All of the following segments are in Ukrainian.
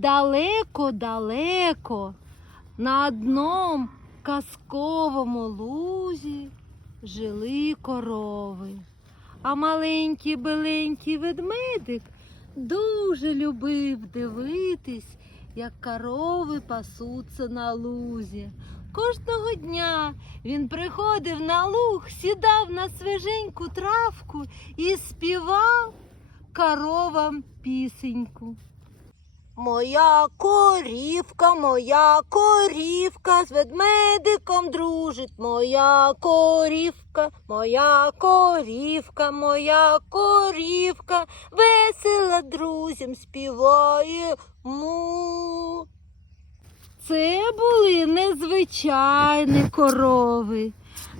далеко-далеко на одному казковому лузі жили корови. А маленький биленький ведмедик дуже любив дивитись, як корови пасуться на лузі. Кожного дня він приходив на луг, сідав на свіженьку травку і співав коровам пісеньку. Моя корівка, моя корівка з ведмедиком дружить. Моя корівка, моя корівка, моя корівка, весело друзям співає му. Це були незвичайні корови.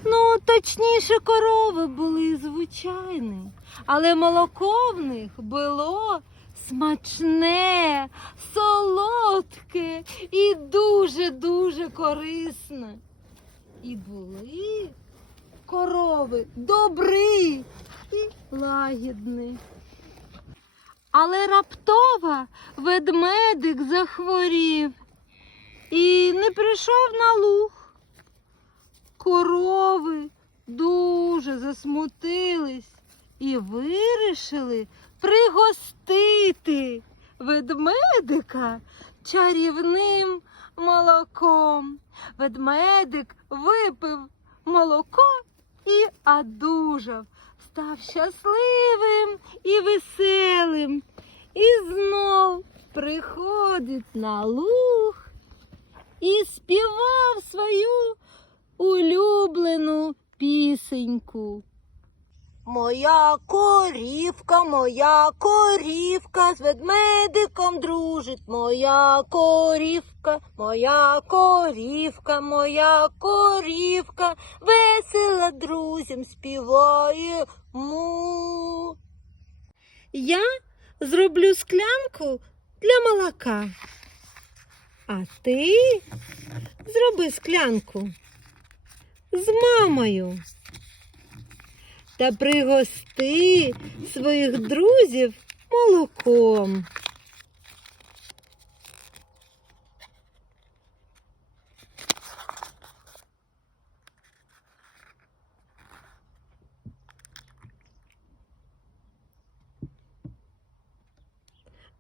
Ну, точніше, корови були звичайні, але молоко в них було смачне, солодке і дуже-дуже корисне. І були корови добрі і лагідні. Але раптово ведмедик захворів і не прийшов на луг. Корови дуже засмутились і вирішили пригостити ведмедика чарівним молоком. Ведмедик випив молоко і одужав, став щасливим і веселим. І знов приходить на луг і співав свою улюблену пісеньку. Моя корівка, моя корівка з ведмедиком дружить. Моя корівка, моя корівка, моя корівка, весело друзям співає му. Я зроблю склянку для молока. А ти зроби склянку з мамою та пригости своїх друзів молоком.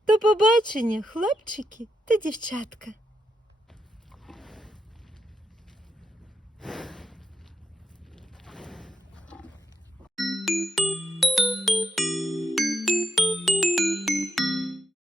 До побачення, хлопчики та дівчатка.